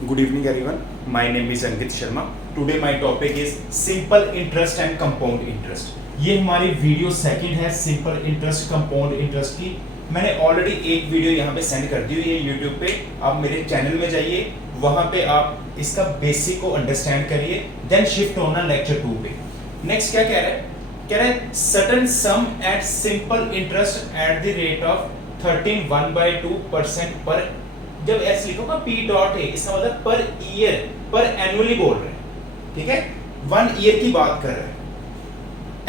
Good evening everyone. My name is Ankit Sharma. Today my topic is simple interest and compound interest. ये हमारी video second है simple interest compound interest की। मैंने already एक video यहाँ पे send कर दी हुई है यूट्यूब पे। आप मेरे चैनल में जाइए, वहाँ पे आप इसका बेसिक को अंडरस्टैंड करिए, देन शिफ्ट होना लेक्चर 2 पे। नेक्स्ट क्या कह रहा है? कह रहा है certain sum at simple interest at the rate of 13.1/2% पर। जब ऐसे लिखो ना पी डॉट है, इसका मतलब पर ईयर, पर एनुअली बोल रहे हैं, ठीक है, 1 ईयर की बात कर रहे हैं।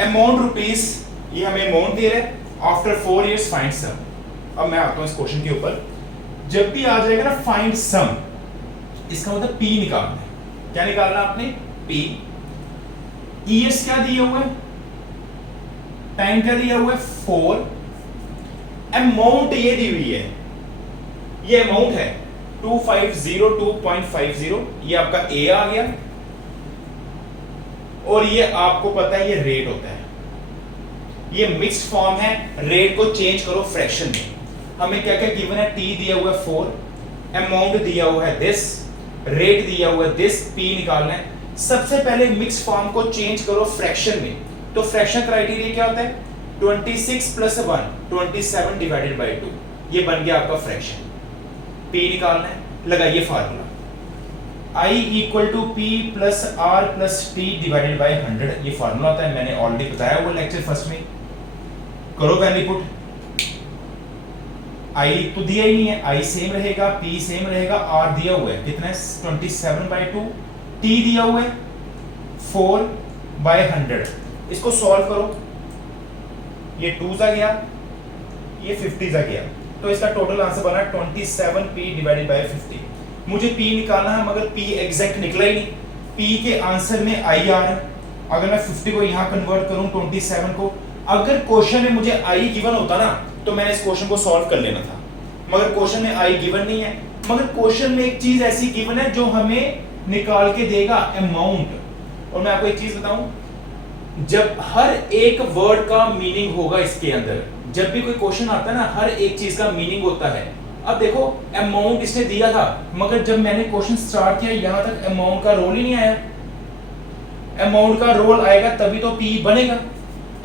अमाउंट रुपीस, ये हमें अमाउंट दे रहा है, आफ्टर 4 इयर्स फाइंड सम। अब मैं आता हूं इस क्वेश्चन के ऊपर। जब भी आ जाएगा ना फाइंड सम, इसका मतलब पी निकालना है। क्या निकालना आपने? पी। ईयर्स क्या दिए हुए हैं? टाइम क्या दिया हुआ है? 4। अमाउंट ये दी हुई है, ये अमाउंट है 2502.50, ये आपका ए आ गया, और ये आपको पता है ये रेट होता है, ये मिक्स्ड फॉर्म है। रेट को चेंज करो फ्रैक्शन में। हमें क्या क्या गिवन है? टी दिया हुआ है 4, अमाउंट दिया हुआ है दिस, रेट दिया हुआ है दिस, पी निकालना है। सबसे पहले मिक्स्ड फॉर्म को चेंज करो फ्रैक्शन में। तो फ्रैक्शन क्राइटेरिया क्या होता है? 26 + 1 27 डिवाइडेड बाय 2, ये बन गया आपका फ्रैक्शन। P निकालना है, लगाइए formula I = P + R + T divided by 100, ये फार्मूला होता है, मैंने ऑलरेडी बताया वो लेक्चर फर्स्ट में। करो वैल्यू पुट। I तो दिया ही नहीं है, I सेम रहेगा, P सेम रहेगा, R दिया हुआ है कितना है? 27/2, T दिया हुआ है 4/100। इसको सॉल्व करो, ये 2 जा गया, ये 50 जा गया, तो इसका टोटल आंसर बना 27P डिवाइडेड बाय 50। मुझे P निकालना है, मगर P एग्जैक्ट निकला ही नहीं। P के आंसर में I आ रहा है। अगर मैं 50 को यहाँ कन्वर्ट करूँ 27 को, अगर क्वेश्चन में मुझे I गिवन होता ना, तो मैंने इस क्वेश्चन को सॉल्व कर लेना था, मगर क्वेश्चन में I गिवन नहीं है। मगर क्वेश्चन में एक चीज ऐसी गिवन है जो हमें निकाल के देगा अमाउंट। और मैं आपको एक चीज बताऊं, जब हर एक वर्ड का मीनिंग होगा इसके अंदर, जब भी कोई क्वेश्चन आता है ना, हर एक चीज का मीनिंग होता है। अब देखो अमाउंट इसने दिया था, मगर जब मैंने क्वेश्चन स्टार्ट किया यहां तक अमाउंट का रोल ही नहीं आया। अमाउंट का रोल आएगा तभी तो पी बनेगा।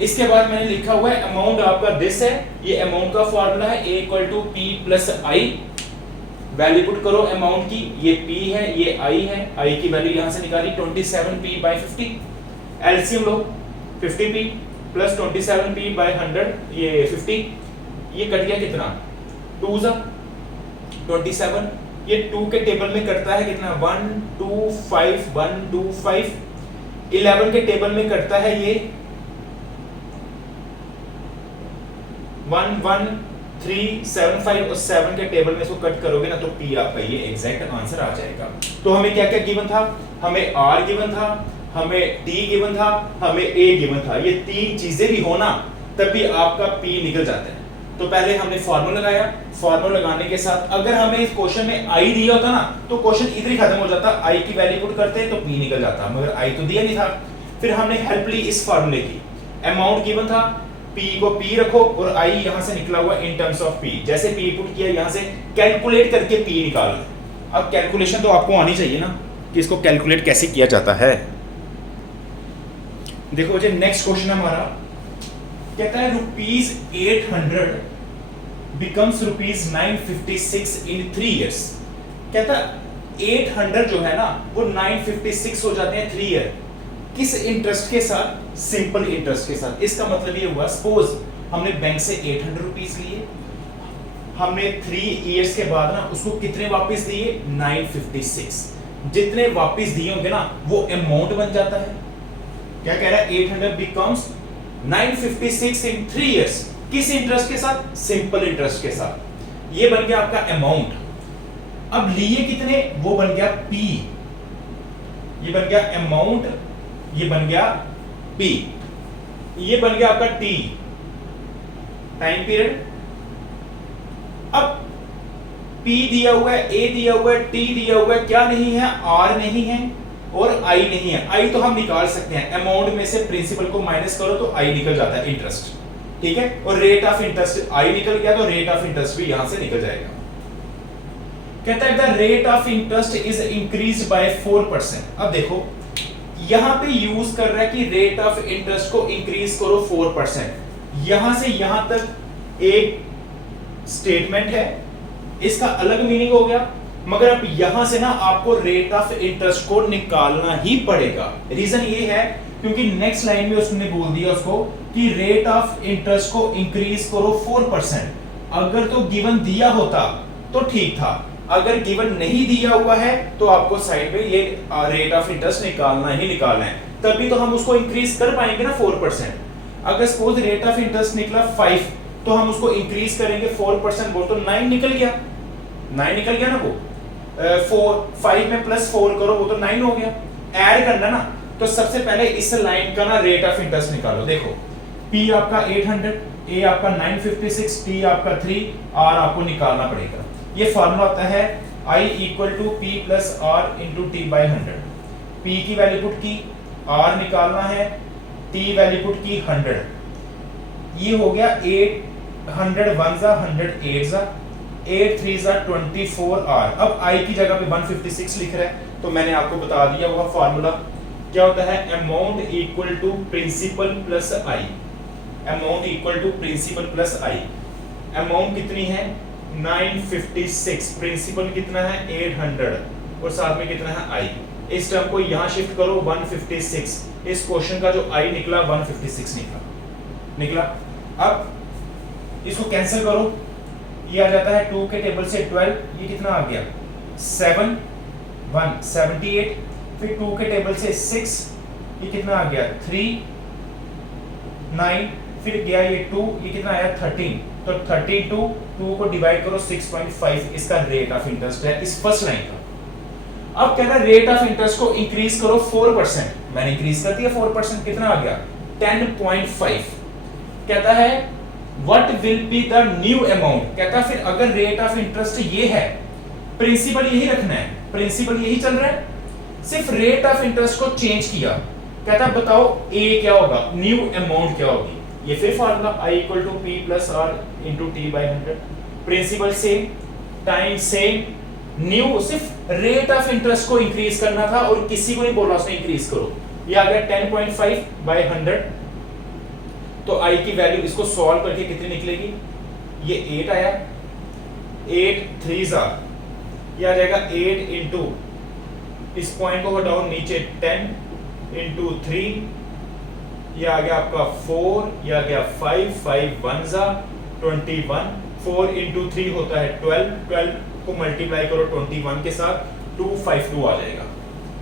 इसके बाद मैंने लिखा हुआ है अमाउंट आपका दिस है, ये अमाउंट का फॉर्मूला है, A = P + I। Value put करो अमाउंट की, ये P है, ये I है, I की वैल्यू यहां से निकाली 27P/50। एलसीएम लो, 50P + 27P/100, ये 50, ये कट गया कितना? 2 जा 27, ये 2 के टेबल में कटता है कितना? 1 2 5 1 2 5। 11 के टेबल में कटता है ये 1 1 3 7 5, और 7 के टेबल में इसको कट करोगे ना, तो P आपका ये एग्जैक्ट आंसर आ जाएगा। तो हमें क्या क्या गिवन था? हमें R गिवन था, हमें T गिवन था, हमें A गिवन था। ये 3 चीजें भी होना तब भी आपका P निकल जाता है। तो पहले हमने फॉर्मूला लगाया, फॉर्मूला लगाने के साथ अगर हमें इस क्वेश्चन में I दिया होता ना, तो क्वेश्चन इधर ही खत्म हो जाता। I की वैल्यू पुट करते तो P निकल जाता, मगर I तो दिया नहीं था। फिर हमने हेल्प ली इस फॉर्मूले की। अमाउंट गिवन था, P को P रखो, और I यहां से निकला हुआ इन टर्म्स ऑफ P। जैसे P पुट किया, यहां से कैलकुलेट करके P निकालो। अब कैलकुलेशन तो आपको आनी चाहिए ना, कि इसको कैलकुलेट कैसे किया जाता है। देखो जो नेक्स्ट क्वेश्चन हमारा कहता है ₹800 becomes ₹956 in 3 years। कहता है 800 जो है ना, वो 956 हो जाते हैं 3 ईयर। किस इंटरेस्ट के साथ? सिंपल इंटरेस्ट के साथ। इसका मतलब ये हुआ, सपोज हमने बैंक से 800 रुपीज लिए, हमने 3 इयर्स के बाद ना उसको कितने वापस दिए? 956। जितने वापस दिए होंगे ना, वो अमाउंट बन जाता है। क्या कह रहा है? 800 becomes 956 in 3 years। किस इंटरेस्ट के साथ? सिंपल इंटरेस्ट के साथ। ये बन गया आपका अमाउंट। अब लिए कितने? वो बन गया P। ये बन गया अमाउंट, ये बन गया P, ये बन गया आपका T, टाइम पीरियड। अब P दिया हुआ है, A दिया हुआ है, T दिया हुआ है, क्या नहीं है? R नहीं है और I नहीं है। I तो हम निकाल सकते हैं, अमाउंट में से प्रिंसिपल को माइनस करो तो I निकल जाता है, इंटरेस्ट, ठीक है। और रेट ऑफ इंटरेस्ट I निकल गया, तो रेट ऑफ इंटरेस्ट भी यहां से निकल जाएगा। कहता है the rate of interest is increase by 4%। अब देखो यहां पे यूज कर रहा है कि रेट ऑफ इंटरेस्ट को इंक्रीज करो 4%। यहां से यहां तक एक स्टेटमेंट है, इसका अलग मीनिंग हो गया, मगर अब यहां से ना आपको रेट ऑफ इंटरेस्ट को निकालना ही पड़ेगा। रीजन ये है क्योंकि नेक्स्ट लाइन में उसने बोल दिया उसको कि रेट ऑफ इंटरेस्ट को इंक्रीज करो 4%। अगर तो गिवन दिया होता तो ठीक था, अगर गिवन नहीं दिया हुआ है तो आपको साइड में ये रेट ऑफ इंटरेस्ट निकालना ही निकालना है, तभी तो हम उसको इंक्रीज कर पाएंगे ना 4%। अगर सपोज रेट ऑफ इंटरेस्ट निकला 5 तो हम उसको इंक्रीज करेंगे 4%, वो तो 9 निकल गया, 9 निकल गया ना, वो 5 में प्लस 4 करो वो तो 9 हो गया। ऐड करना ना, तो सबसे पहले इस लाइन का ना रेट ऑफ इंटरेस्ट निकालो। देखो P आपका 800, A आपका 956, T आपका 3, R आपको निकालना पड़ेगा। ये फार्मूला होता है I equal to P plus R into T by 100। P की वैल्यू पुट की, R निकालना है, T वैल्यू पुट की 100। ये हो गया 800 1 जा 100 8 जा 8 3 जा 24R। अब I की जगह पे 156 लिख रहा है, तो मैंने आपको बता दिया हुआ फार्मूला क्या होता है, amount equal to principal plus I। Amount equal to principal plus I। Amount कितनी है 956, प्रिंसिपल कितना है 800 और साथ में कितना है I। इस टर्म को यहां शिफ्ट करो 156, इस क्वेश्चन का जो I निकला 156 निकला। अब इसको कैंसिल करो, ये आ जाता है 2 के टेबल से 12, ये कितना आ गया 7 1 78, फिर 2 के टेबल से 6, ये कितना आ गया 3 9, फिर गया ये 2, ये कितना आया 13, तो 32 2 को डिवाइड करो 6.5, इसका रेट ऑफ इंटरेस्ट है इस फर्स्ट लाइन का। अब कहता है रेट ऑफ इंटरेस्ट को इंक्रीज करो 4%, मैंने इंक्रीज कर दिया 4%, कितना आ गया 10.5। कहता है what will be the new amount. कहता है फिर अगर रेट ऑफ इंटरेस्ट ये है, प्रिंसिपल यही रखना है, प्रिंसिपल यही चल रहा है, सिर्फ रेट ऑफ इंटरेस्ट को चेंज किया। कहता है बताओ ए क्या होगा, न्यू अमाउंट क्या होगी। ये फिर formula I equal to P plus R into T by 100। Principal same, time same, new सिर्फ रेट ऑफ इंटरेस्ट को इंक्रीज करना था और किसी को नहीं बोला उसने इंक्रीज करो। ये आ गया 10.5 बाई 100। तो I की वैल्यू इसको सॉल्व करके कितनी निकलेगी, ये 8 आया, 8 3 जा, ये आ जाएगा 8 इंटू इस पॉइंट को हटाओ नीचे 10 इंटू 3, ये आ गया आपका 4, ये आ गया 5 5 1 जा 21, 4 इंटू 3 होता है 12, 12 को मल्टीप्लाई करो 21 के साथ 252 आ जाएगा।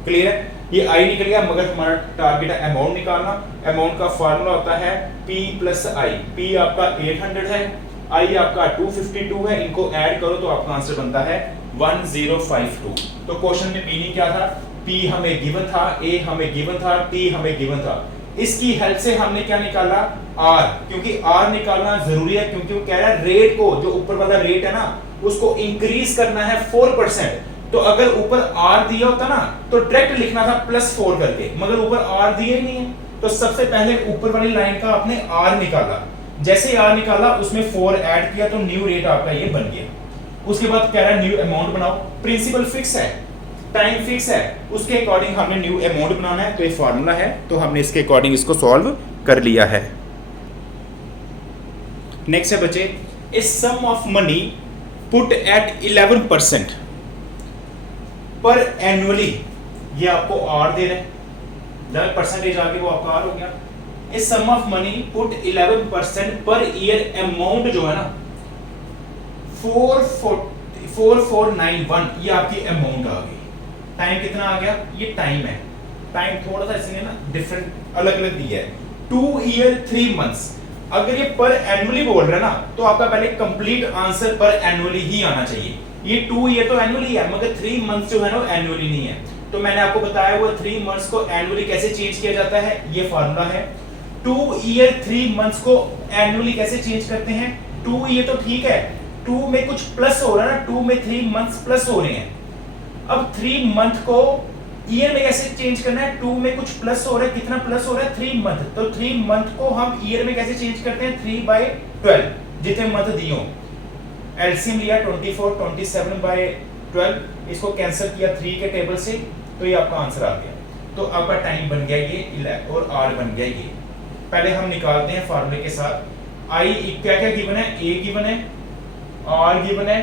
क्लियर है, ये I निकल गया, मगर हमारा टारगेट है अमाउंट निकालना। अमाउंट का फार्मूला होता है P प्लस I। P आपका 800 है, I आपका 252 है, इनको ऐड करो तो आपका आंसर बनता है 1052। तो क्वेश्चन में मीनिंग क्या था, P हमें गिवन था, A हमें गिवन था, T हमें गिवन था, इसकी हेल्प से हमने क्या निकाला R, क्योंकि R निकालना जरूरी है क्योंकि वो कह रहा है रेट को, जो ऊपर वाला रेट है ना उसको इंक्रीज करना है 4%। तो अगर ऊपर R दिया होता ना तो डायरेक्ट लिखना था +4 करके, मगर ऊपर R दिया ही नहीं है, तो सबसे पहले ऊपर वाली लाइन का आपने R निकाला, जैसे R निकाला उसमें 4 ऐड किया तो न्यू रेट आपका ये बन गया। उसके बाद कह रहा है न्यू अमाउंट बनाओ, प्रिंसिपल फिक्स है, टाइम फिक्स है, उसके अकॉर्डिंग हमने न्यू अमाउंट बनाना है। तो ये फार्मूला है, तो हमने इसके अकॉर्डिंग इसको सॉल्व कर लिया है। नेक्स्ट है बच्चे, ए sum of money put at 11% पर एनुअली, ये आपको R दे रहे हैं, 11% आगे वो आपका R हो गया। A sum of money put 11% per year, amount जो है ना 4491, ये आपकी अमाउंट आ गई। टाइम कितना आ गया, ये टाइम है, टाइम थोड़ा सा इसमें ना डिफरेंट अलग अलग दिया है, 2 ईयर 3 मंथ्स। अगर ये पर एनुअली बोल रहा है ना तो आपका पहले कंप्लीट आंसर पर एनुअली ही आना चाहिए। ये 2 ईयर तो एनुअली है, मगर 3 मंथ्स जो है ना एनुअली नहीं है। तो मैंने आपको बताया हुआ 3 मंथ्स को एनुअली कैसे चेंज किया जाता है, ये फार्मूला है। 2 ईयर 3 मंथ्स को एनुअली कैसे चेंज करते हैं, 2 ईयर तो ठीक है, 2 में कुछ प्लस हो रहा है ना, 2 में 3 मंथ्स प्लस हो रहे हैं। अब 3 मंथ को ईयर में कैसे चेंज करना है, 2 में कुछ प्लस हो रहा है, कितना प्लस हो रहा है 3 मंथ, तो 3 मंथ को हम ईयर में कैसे चेंज करते हैं 3/12, जितने मंथ दिए हो। एलसीएम लिया 24, 27/12 12, इसको कैंसिल किया 3 के टेबल से, तो ये आपका आंसर आ गया। तो आपका टाइम बन गया ये 11 और आर बन गया ये। पहले हम निकालते हैं फार्मूले के साथ। आई क्या क्या गिवन है, ए गिवन है, आर गिवन है,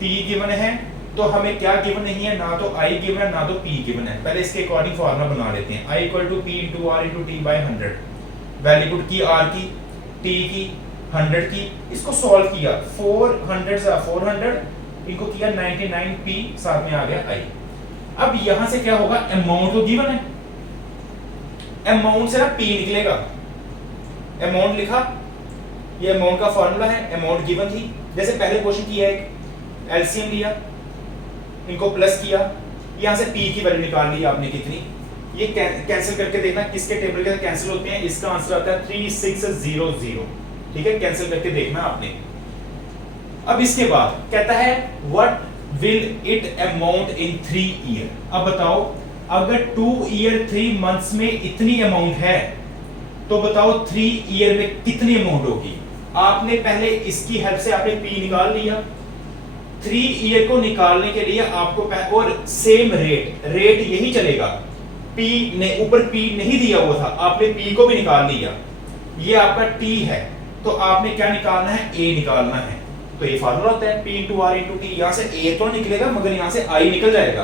पी गिवन है। तो हमें क्या गिवन नहीं है, ना तो आई गिवन है ना तो पी गिवन है। पहले इसके अकॉर्डिंग फार्मूला बना लेते हैं। I equal to P into R into T by 100, value put की आर की, टी की, 100 की, इसको सॉल्व किया 400 से 400, इनको किया 99, पी साथ में आ गया आई। अब यहां से क्या होगा, अमाउंट तो गिवन है, अमाउंट से ना पी निकलेगा। अमाउंट लिखा, ये अमाउंट का फार्मूला है, अमाउंट गिवन थी। जैसे पहले क्वेश्चन किया एक एलसीएम लिया, इनको प्लस किया, यहां से पी की वैल्यू निकाल ली आपने कितनी, ये कैंसिल करके देखना किसके टेबल के साथ कैंसिल होते हैं। इसका आंसर आता है 3600, ठीक है, कैंसिल करके देखना आपने। अब इसके बाद कहता है what will it amount in 3 year. अब बताओ अगर 2 ईयर 3 मंथ्स में इतनी अमाउंट है तो बताओ 3 ईयर में कितनी अमाउंट होगी। आपने पहले इसकी हेल्प से आपने पी निकाल लिया। 3 ईयर को निकालने के लिए आपको और सेम रेट यही चलेगा। पी ने ऊपर पी नहीं दिया हुआ था, आपने पी को भी निकाल लिया। ये आपका टी है, तो आपने क्या निकालना है, ए निकालना है। तो ये फार्मूला होता है P into R into T. यहां से ए तो निकलेगा मगर यहां से आई निकल जाएगा।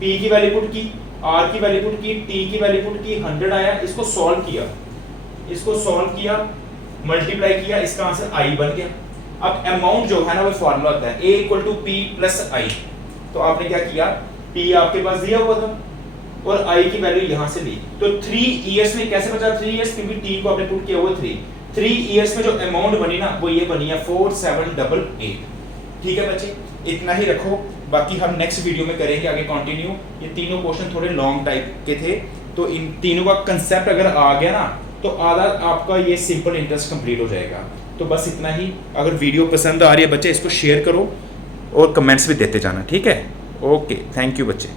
पी की वैल्यू पुट की, आर की वैल्यू पुट की, टी की वैल्यू पुट की, 100 आया। इसको सॉल्व किया, मल्टीप्लाई किया, इसका आंसर आई बन गया। अब अमाउंट जो है ना वो फार्मूला होता है ए इक्वल टू पी प्लस आई। तो आपने क्या किया, पी आपके पास दिया हुआ था और आई की वैल्यू यहां से ली। तो 3 इयर्स में कैसे बचा, 3 इयर्स क्योंकि टी को आपने पुट किया हुआ 3 इयर्स में जो अमाउंट बनी ना वो ये बनी है 4788। ठीक है बच्चे, इतना ही रखो, बाकी हम नेक्स्ट वीडियो में करेंगे आगे कंटिन्यू। ये तीनों क्वेश्चन थोड़े लॉन्ग टाइप के थे, तो इन तीनों का कंसेप्ट अगर आ गया ना तो आधा आपका ये सिंपल इंटरेस्ट कंप्लीट हो जाएगा। तो बस इतना ही। अगर वीडियो पसंद आ रही है बच्चे, इसको शेयर करो और कमेंट्स भी देते जाना, ठीक है। ओके, थैंक यू बच्चे।